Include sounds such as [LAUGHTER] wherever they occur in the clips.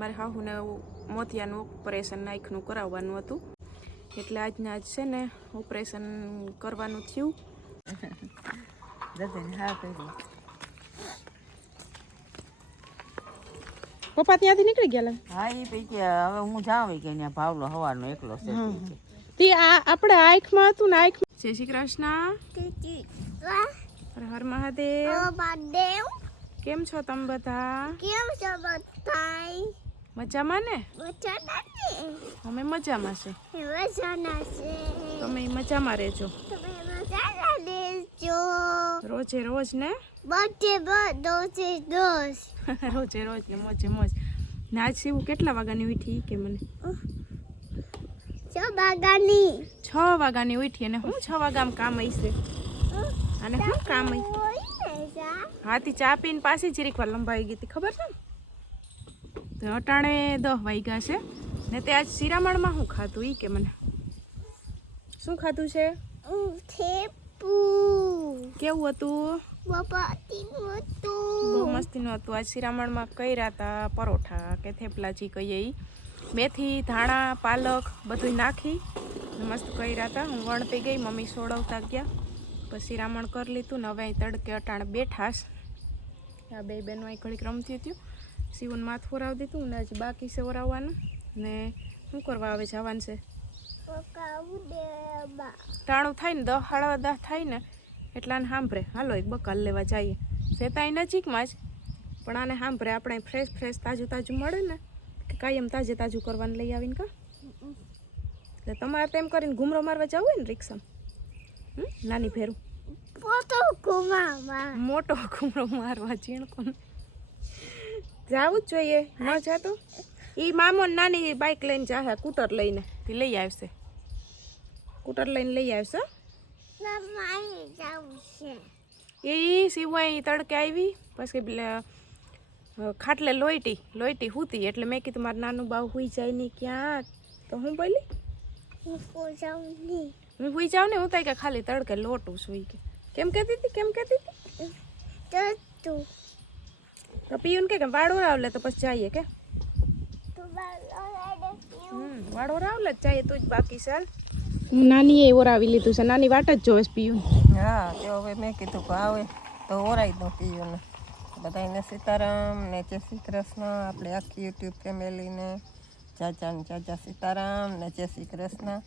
મારે હાહુને મોતિયાનું ઓપરેશન નાખનું કરાવવાનું હતું. એટલે આજના આજ છે ને ઓપરેશન કરવાનું થયું. પપ્પા ત્યાંથી નીકળી ગયા. હા એ પૈકી હવે હું જાઉં કે ત્યાં ભાવલો હવાનો એકલો છે તે આ આપણે આંખમાં હતું ને આંખમાં જય શ્રી કૃષ્ણ. હર હર મહાદેવ. કેમ છો તમે બધા? મજામાં ને? અમે મજામાં છે. તમે મજામાં રહેજો. રોજે રોજ ને? [LAUGHS] રોજે રોજ ને મોજે મોજ. ને આજ શિવું કેટલા વાગ્યાની ઉઠી કે મને? છ વાગ્યાની. ઉઠી અને હું છ વાગ્યામાં કામ હશે અને શું કામ આવીશ? હાથી ચા પીને પાછી જરીક વાર લંબાઈ ગઈ હતી. ખબર છે ને? તો અટાણે દસ વાગ્યા છે. ને તે આજ શિરામણમાં શું ખાધું ઈ કે મને. શું ખાધું છે? કેવું હતું? બહુ મસ્તીનું હતું. આજ શિરામણમાં કર્યા હતા પરોઠા કે થેપલાજી કહીએ એ મેથી ધાણા પાલક બધું નાખી મસ્ત કર્યા હતા હું વણતી ગઈ મમ્મી સોડવતા ગયા. પછી શિરામણ કરી લીધું ને હવે અહીં તડકે અટાણે બેઠાશ આ બે બહેનો અહીં ઘડીક રમતી હતી. શિવન માથું ઓરાવી દીધું ને હજી બાકી છે ઓરાવવાનું. ને શું કરવા આવે જવાનું છે? ટાણું થાય ને દહ સાડા દહ થાય ને એટલા ને સાંભળે. હાલો એક બકાલ લેવા જઈએ. શેતાઈ નજીકમાં જ. પણ આને સાંભળે આપણે ફ્રેશ ફ્રેશ તાજું તાજું મળે ને કે કાયમ તાજે તાજું કરવાનું લઈ આવીને કા? એટલે તમારે તેમ કરીને ઘૂમરો મારવા જવું હોય ને રિક્ષામાં? નાની ભેરું. મોટો ઘૂમરો મારવા. ચીણકો જાવું જ જોઈએ. ન જાતો? એ મામો ને નાની બાઇક લઈને જાહે કૂટર લઈને. તે લઈ આવશે. કૂટર લઈને લઈ આવશે? હો. એ સિવાય તડકે આવી પછી ખાટલે લોહીટી લોહીટી હુતી એટલે મેં કીધું મારું નાનું બાવ હુઈ જાય નહીં ક્યાં તો હું બોલી? હું હુઈ જાઉં ને? હું તો કે ખાલી તડકે લોટું સુઈ કે કેમ કહેતી હતી કેમ કહેતી હતી તો પીયુને કે કે વાળો રાવલે તો પછી જઈએ કે? હમ વાળો રાવલે જ જઈએ તું જ બાકી ચાલ નાની એ ઓરાવી લીધું છે નાની વાટ જ જોવે પીયું હા તો હવે મેં કીધું કે આવે તો ઓરાઈ દઉં પીઓને બધાને સીતારામ ને જય શ્રી કૃષ્ણ આપણે આખી યુટ્યુબ ફેમિલીને ચાચા ને ચાચા સીતારામ ને જય શ્રી કૃષ્ણ.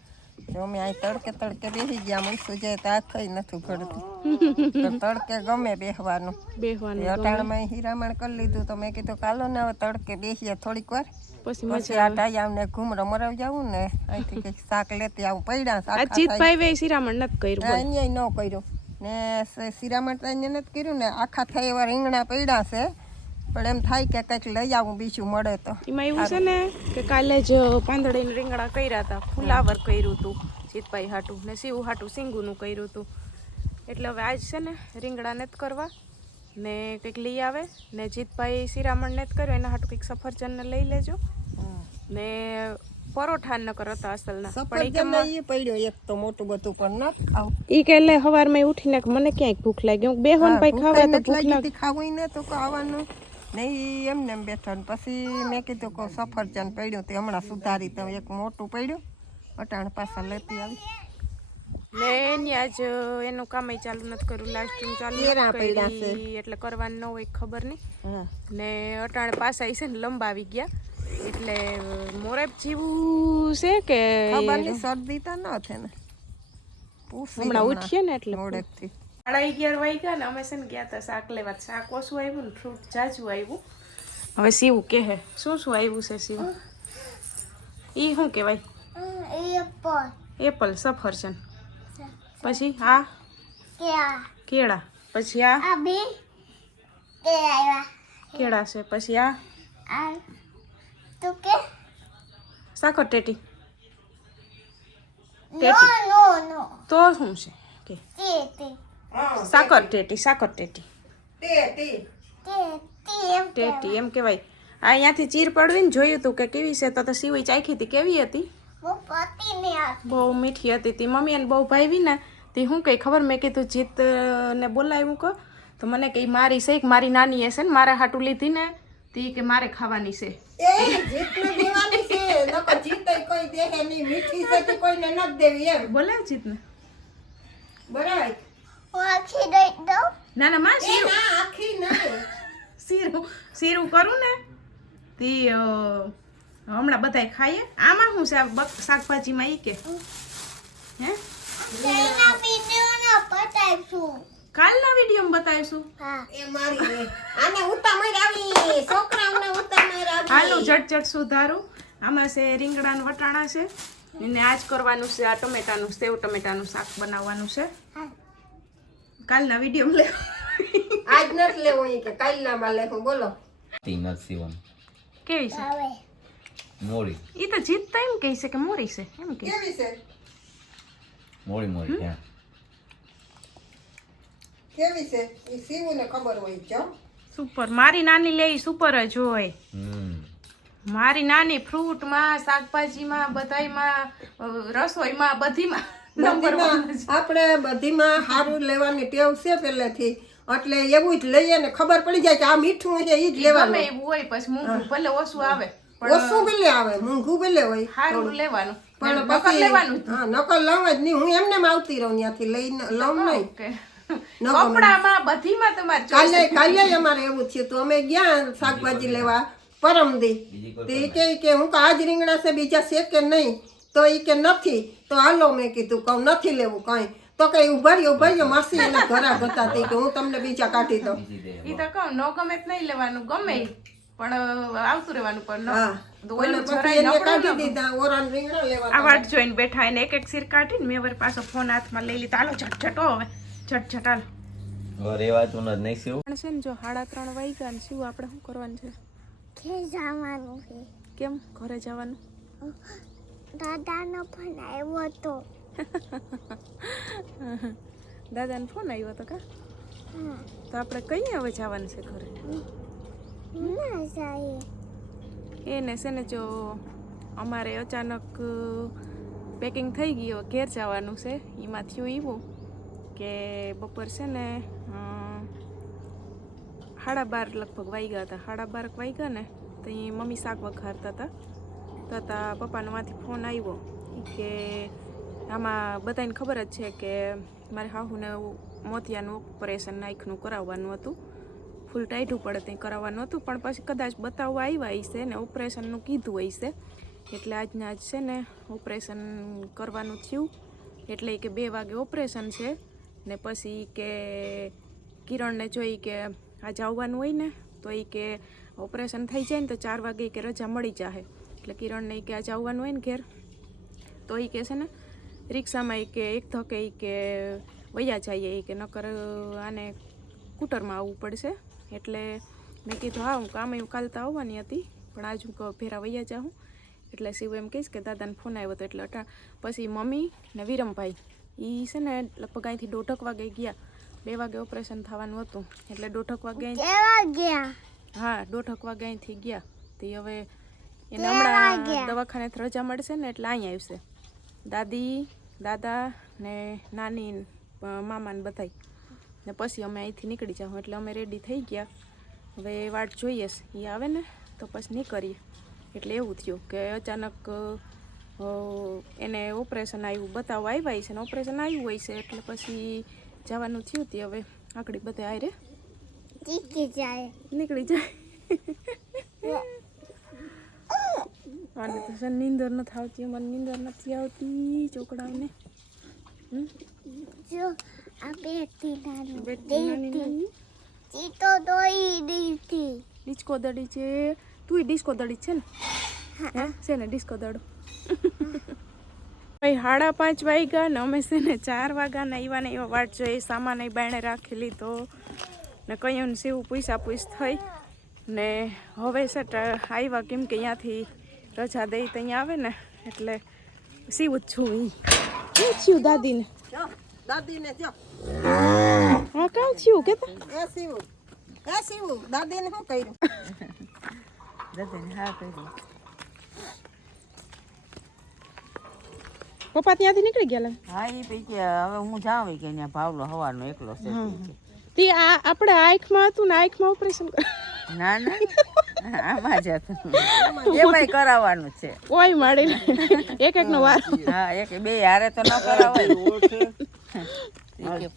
અમે અહીં તડકે તડકે બેસી ગયા મને સુજે તો આખઈ નથી ઘડતી તડકે ગમે બેસવાનું બેહવાનું અટાણમાં હિરામણ કરી લીધું તો મેં કીધું કાલો ને હવે તડકે બેસીએ થોડીક વાર. પછી પછી આ ટાયામને ઘૂમરો મરાવી જાવું ને અહીંથી કંઈક શાક લેતી આવું પડ્યા શાક જીતભાઈ વે શિરામણ નથી કર્યું અહીંયા ન કર્યું. ને શિરામણ તો અહીંયા નથી કર્યું ને આખા થાય એવા રીંગણા પડ્યા છે. પણ એમ થાય કે કંઈક લઈ આવું બીજું મળે તો. એમાં એવું છે ને કે કાલે જ પાંદડીને રીંગણા કર્યા હતા ફુલાવર કર્યું હતું જીતભાઈ હાટું ને સીવું હાટું સિંગુનું કર્યું હતું. એટલે હવે આજ છે ને રીંગણા નથી કરવા ને કંઈક લઈ આવે ને જીતભાઈ શિરામણ નથી કર્યું એના હાટું કંઈક સફરજનને લઈ લેજો. ને પરોઠા ન કરતા અસલના. પણ એ પડ્યો એક તો મોટું બધું પણ ન ખાવ. ઈ કે એટલે સવારમાં ઉઠીને મને ક્યાંક ભૂખ લાગી હું બેહોન ભાઈ ખાવા તો ભૂખ લાગી ખાવું ને તો આવવાનું. ને ઈ એમને એમ બેઠો ને પછી મેં કીધું કે સફરજન પડ્યું તે હમણાં સુધારી તો એક મોટું પડ્યું. અટાણ પાછા લેતી આવી. ને એની આજ એનું કામ ચાલુ નથી કર્યું લાસ્ટ ચાલુ કેરા એટલે કરવાનું ન હોય ખબર નહીં. ને અટાણ પાછા છે ને લંબાવી ગયા. એટલે મોરબ જેવું છે કે ખબર નહીં શરદી તો ન થાય ને. હમણાં ઉઠીએ ને એટલે મોડેકથી. સાડા અગિયાર વાગ્યા ને અમે છે ને ગયા હતા શાક લેવા. શાક ઓછું આવ્યું ને ફ્રૂટ જાજુ આવ્યું હવે સીવું કે હે, શું શું આવ્યું છે સીવું ઈ શું કહેવાય? એપલ સફરજન પછી આ? કેળા. પછી આ? કેળા છે. પછી આ? સાકર ટેટી. ટેટી. તો શું છે? કે? સાકર ટેટી સાકર ટેટી. ટેટી. એમ કહેવાય. આ અહીંયાથી ચીર પડવી ને જોયું તું કે કેવી છે? તો તો સીવી ચાખી હતી કેવી હતી? બહુ મીઠી હતી. તી મમ્મી એને બહુ ભાવી ને તે હું કઈ ખબર? મેં કીધું જીત ને બોલાવ્યું કહો તો મને કે મારી છે મારી નાની હશે ને મારા હાટું લીધી ને તી કે મારે ખાવાની છે. એ જીતને દેવાની ના ના માં શીરું. ના આખી નહીં. [LAUGHS] શીરું શીરું કરું ને તી હમણાં બધાય ખાઈએ. આમાં શું છે આ બક- શાકભાજીમાં ઈ કે? હે? કાલના વિડીયોમાં બતાવીશું? એ મારી રે. આને ઉતામળ આવી છોકરાઓને ઉતામળ આવી હાલો ઝટઝટ સુધારું. આમાં છે રીંગણાનું વટાણા છે. અને આજ કરવાનું છે આ ટમેટાનું સેવ ટમેટાનું શાક બનાવવાનું છે. કાલના વીડિયો લે આજ નથી લેવો એ કે કાલના માં લેવું બોલો. તી નથી સીવાનું. કેવી છે? મોડી. એ તો જીતતા એમ કહે છે કે મોરી છે એમ કે કેવી છે? મોરી મોરી હા. કેવી છે? એ સીવું ને ખબર હોય જો સુપર. મારી નાની લે સુપર જ હોય. મારી નાની ફ્રૂટમાં શાકભાજીમાં બધામાં રસોઈમાં બધીમાં. બધીમાં આપણે બધીમાં સારું લેવાની ટેવ છે પહેલેથી. એટલે એવું જ લઈએ ને ખબર પડી જાય કે આ મીઠું છે એ જ લેવાનું. એવું હોય પછી મૂંગું ભલે ઓછું આવે ઓછું ભલે આવે મૂંગું ભલે હોય. સારું લેવાનું. પણ પછી લેવાનું હા નકલ લઉં જ નહીં. હું એમને આવતી રહું ત્યાંથી લઈને લઉં નહીં. કપડામાં બધીમાં તમારે કાલે કાલે અમારે એવું થયું તો અમે ગયા શાકભાજી લેવા પરમદી. કોઈ કે કે હું કે આજ રીંગણા છે બીજા છે કે નહીં? તો એ કે નથી. તો હાલો મેં કીધું કહું નથી લેવું કઈ. તો કે ઊભા રહ્યો ઊભા માસી એને ઘરા હતા તી કે હું તમને બીજા કાઢી દઉં. એ ઈ તો કહું ન ગમે તો નહીં લેવાનું ગમે. પણ આવતું રહેવાનું પણ હા. ન- તો ઓલું પછી જરાય એને નબળું કાઢી ન દીધા ઓરાન રીંગણા લેવા આ વાટ જોઈને બેઠા એને એક એક સિર કાઢીને મેં વળી પાછો ફોન હાથમાં લઈ લીધા. હાલો ઝટઝટ હવે. ઝટઝટ હાલો. રેવાતું નથી નહીં સીવું પણ છે ને જો સાડા ત્રણ વાગ્યા ને શું આપણે શું કરવાનું છે? કેમ? ઘરે જવાનું? દાદાનો ફોન આવ્યો તો દાદાને ફોન આવ્યો હતો કા? તો આપણે કઈ હવે જવાનું છે ઘરે? ના જાય. એને છે ને જો અમારે અચાનક પેકિંગ થઈ ગયો ઘેર જવાનું છે. એમાં થયું એવું કે બપોર છે ને સાડા બાર લગભગ વાગ્યા હતા. સાડા બાર વાગ્યા ને તો એ મમ્મી શાક વઘારતા હતા. તો તા પપ્પાનો માંથી ફોન આવ્યો કે આમાં બધાને ખબર જ છે કે મારે હાહુને મોતિયાનું ઓપરેશન નાખનું કરાવવાનું હતું. ફૂલ ટાઈટું પડે તે કરાવવાનું હતું, પણ પછી કદાચ બતાવવા આવ્યા હશે ને ઓપરેશનનું કીધું હશે એટલે આજના આજ છે ને ઓપરેશન કરવાનું થયું. એટલે કે બે વાગે ઓપરેશન છે ને પછી કે કિરણને જોઈ કે આજે આવવાનું હોય ને, તો એ કે ઓપરેશન થઈ જાય ને તો ચાર વાગે કે રજા મળી જાય એટલે કિરણને ઈ કે આજે આવવાનું હોય ને ઘેર. તો એ કહે છે ને રિક્ષામાં એ કે એક ધકે એ કે વૈયા જઈએ એ કે નકર આને સ્કૂટરમાં આવવું પડશે. એટલે મેં કીધું હા હું કામ એવું કાલ તો આવવાની હતી પણ આજ હું ભેરા વૈયા જાઉં. એટલે શિવ એમ કહીશ કે દાદાને ફોન આવ્યો હતો એટલે અટા પછી મમ્મી ને વિરમભાઈ એ છે ને લગભગ અહીંથી દોઢક વાગે ગયા. બે વાગે ઓપરેશન થવાનું હતું. એટલે દોઢક વાગે હા દોઢક વાગે અહીંથી ગયા. તે હવે એને હમણાં દવાખાને રજા મળશે ને એટલે અહીં આવશે. દાદી દાદા ને નાની મામાને બધાય. ને પછી અમે અહીંથી નીકળી જાઉં એટલે અમે રેડી થઈ ગયા. હવે વાટ જોઈએ એ આવે ને તો પછી નીકળીએ. એટલે એવું થયું કે અચાનક એને ઓપરેશન આવ્યું બતાવવા આવ્યા છે ને ઓપરેશન આવ્યું હોય છે એટલે પછી જવાનું થયું તે હવે. આકડી બધે આયરે રે જાય. નીકળી જાય. આને તો છે ને નીંદર નથી આવતી મને નીંદર નથી આવતી ચોકડાઓને. જો આ બેટી નાનું બેટી નાની નાની. ચીતો દોઈ દીધી. ડિસ્કો દડી છે. તું ડિસ્કો દડી છે ને? હે. છે ને ડિસ્કો દડો. ભાઈ સાડા પાંચ વાગ્યા ને અમે છે ને ચાર વાગ્યાના એવા ને એવા વાટ જોઈએ સામાન એ બાણે રાખી લીધો. ને ને સીવું પૂછા પૂછ થઈ. ને હવે છે આવ્યા કેમ કે અહીંયાથી રજા દઈ તો અહીંયા આવે ને એટલે સીવું જ છું ઈ શું થયું દાદીને? દાદીને હા કાં થયું? કે એ સીવું. એ સીવું. દાદીને શું કર્યું? પપ્પા ત્યાંથી નીકળી ગયા. હા એ પૈકી હવે હું જાઉં કે અહીંયા ભાવલો હવાનો એકલો છે તે આ આપણે આંખમાં હતું ને આંખમાં ઓપરેશન ના ના. આમાં જ હતું. એમાંય કરાવવાનું છે. કોઈ માડી એક એક નો વાર. હા એક બે હારે તો ન કરાવાય.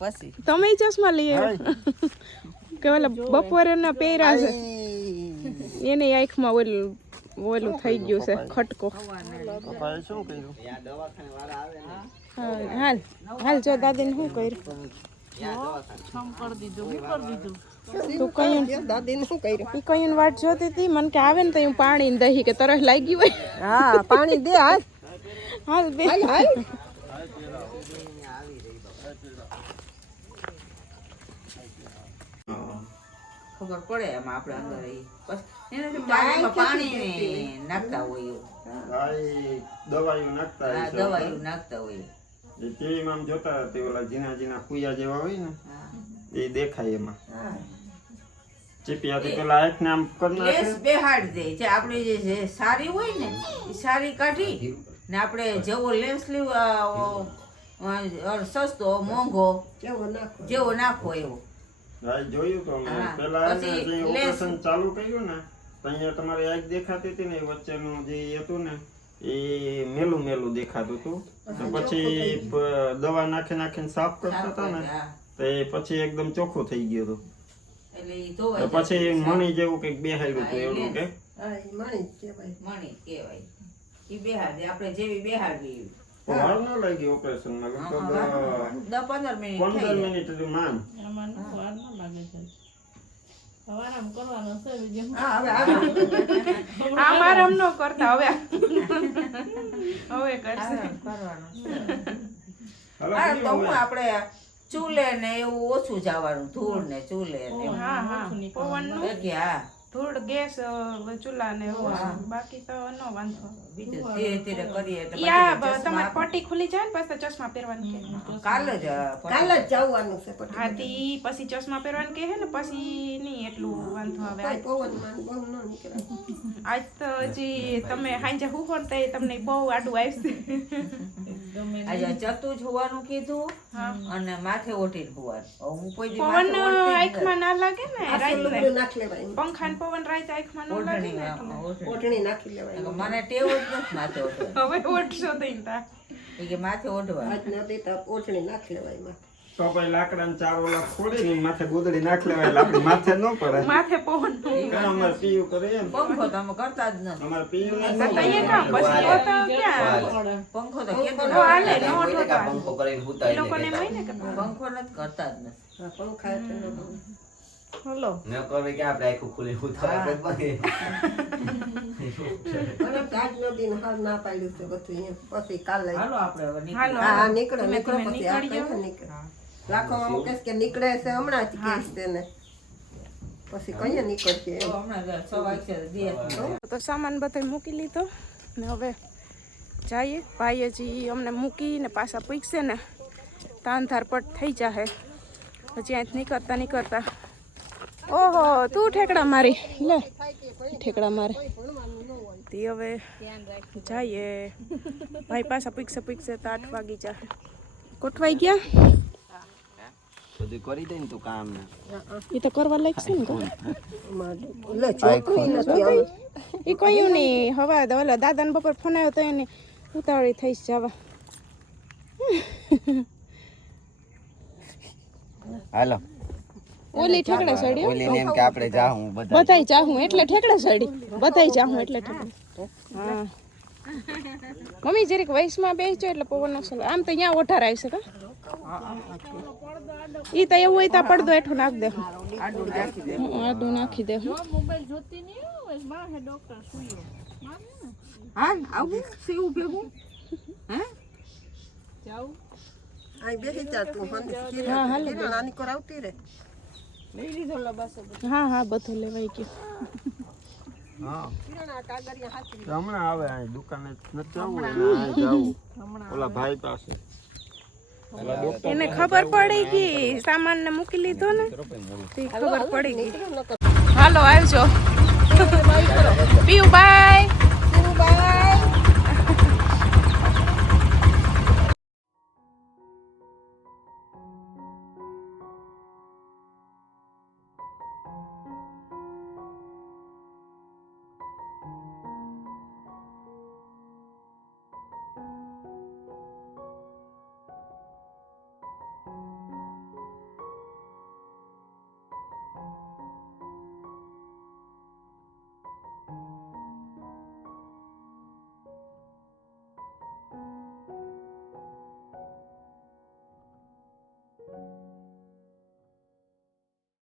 પછી. તમે ચશ્મા લઈ કે ઓલા બપોરે ના પહેર્યા છે. એની આંખમાં ઓલું ઓલું થઈ ગયું છે ખટકો. શું કર્યું? હાલ. હાલ જો દાદીને શું કર્યું? તું કયું દાદીને શું કર્યું? ઈ કયું વાટ જોતી હતી મને કે આવે ને તો હું પાણી ને દહીં કે તરસ લાગી હોય. હા પાણી દે હાલ. હાલ દે. હાલ હાલ. ખબર પડે એમાં આપણે અંદર એ પાણી નાખતા હોય એવું. ભાઈ દવાઈઓ નાખતા નાખતા હોય. ટીવીમાં જોતા તે ઓલા ઝીણા ઝીણા કુયા જેવા હોય ને એ દેખાય એમાં. ચીપિયાથી પેલા આંખ ને આમ કરી લેસ બેહાડ દે. જે આપણે જે જે સારી હોય ને એ સારી કાઢી ને આપણે જેવો લેન્સ લેવો સસ્તો મોંઘો જેવો નાખો. એવો. જોયું તો પેલા ઓપરેશન ચાલુ કર્યું ને તો અહીંયા તમારી આંખ દેખાતી હતી ને એ વચ્ચેનું જે હતું ને એ મેલું મેલું દેખાતું હતું. પછી દવા નાખી નાખીને સાફ કરતા હતા ને તો એ પછી એકદમ ચોખ્ખું થઈ ગયું હતું. એટલે પછી મણી જેવું કંઈક બેહાડ્યું હતું એવું કે? મણી જ કહેવાય. મણી કહેવાય. ઈ બેહાડે આપણે જેવી બેહાડવી વાર ન લાગી ઓપરેશનમાં લગભગ દસ પંદર મિનિટ પંદર થઈ મિનિટ સુધી માંડ હા હવે હવે આમ આરામ. ન કરતા હવે. હવે કરશે. કરવાનું. આપણે ચૂલે ને એવું ઓછું જવાનું ધૂળ ને ચૂલે ને હા હા. પવનનું કે હા ધૂળ ગેસ ચૂલા ને બાકી તો નો વાંધો. બીજું ધીરે ધીરે કરીએ એટલે તમારી પટ્ટી ખુલી જાય ને પછી ચશ્મા પહેરવાનું કે કાલે જ કાલે જ જવાનું છે પટી હાથી પછી ચશ્મા પહેરવાનું કહે ને પછી નહીં એટલું વાંધો આવે. કઈ બહુ ન નીકળે. આજ તો હજી તમે સાંજે હું ને તો તમને બહુ આડું આવશે. ચતું જ હોવાનું કીધું અને માથે ઓઢી હોવાનું. હવે હું કોઈ દી પવન આંખમાં ના લાગે ને? નાખી લેવાય પંખા ને પવન રાત આંખમાં ના લાગે ને. ઓઢણી. નાખી લેવાય મને ટેવ જ નથી માથે ઓઢવાની. હવે ઓઢશો દઈ તા. કે માથે ઓઢવા. આજ ન દેતા ઓઢણી નાખી લેવાય માથે. તો પછી લાકડાના ચાર ઓલા ફોડી ને માથે ગોદડી નાખ લેવાય લાકડી માથે ન પડે. માથે પવન અમારે પીયું કરે એમ. પંખો તો અમે કરતા જ નથી. અમારે પીયું તઈએ કામ પછી તો તો ક્યાં? પંખો તો કેતો તો હાલે ન કાં પંખો કરીને એ હુતા લોકોને એમ હોય ને કે પંખો નથી કરતા જ નથી. પંખા ન. હલો. ન કરવે કે આપણે આખું ખુલી હુતા આપણે ના પાડ્યું છે બધું પછી કાલે હાલો આપણે હવે નીકળીએ. હાલો. હા હા નીકળો નીકળો પછી નીકળે રાખવામાં મૂકેશ કે નીકળે છે હમણાં જ કહીશ તેને પછી કઈ નીકળશે એમ તો હમણાં છ વાગશે તો દે જ. તો સામાન બધો મૂકી લીધો ને હવે જઈએ ભાઈ હજી અમને મૂકીને પાછા પૂછશે ને તાંધાર પટ થઈ જાહે હજી અહીંથી નીકળતા નીકળતા ઓહો તું ઠેકડા મારી લે ઠેકડા મારે તે હવે જઈએ ભાઈ પાછા પૂછશે પૂછશે તો આઠ વાગી જાહે ગોઠવાઈ ગયા બધું કરી દે ને તું કામ ને. એ તો કરવા લાગશે ને તો. લે છોકરી નથી. એ કયું નહીં હવા ઓલા દાદાને બપોર ફોન આવ્યો તો એને ઉતાવળી થઈ જવા. હાલો. ઓલી ઠેકડા સડી? ઓલી ને એમ કે આપણે જાહું બધા બધાય જાહું એટલે ઠેકડા સડી. બધાય જાહું એટલે ઠેકડા. હા. મમ્મી જરીક વયસમાં બેસજો એટલે પવન આમ તો અહીંયા ઓઠાર આવી શકે ઈ તો એવું હોય તો આ પડદો હેઠો નાખ દે આડું નાખી દે હા આવું સીવું ભેગું? અહીં બેસી જા તું મને હા, હાલો. કિરણ નાની કોર આવતી રે. હા હા બધું લેવાઈ ગયું. હા. કિરણ આ કાગળિયા હાથવી તો હમણાં આવે અહીં દુકાને નથી જવું એને અહીં જવું. ઓલા ભાઈ પાસે. ઓલા ડોક્ટર એને ખબર પડી ગઈ સામાન ને મૂકી લીધો ને? તે ખબર પડી ગઈ. હાલો આવજો. પીયુ બાય.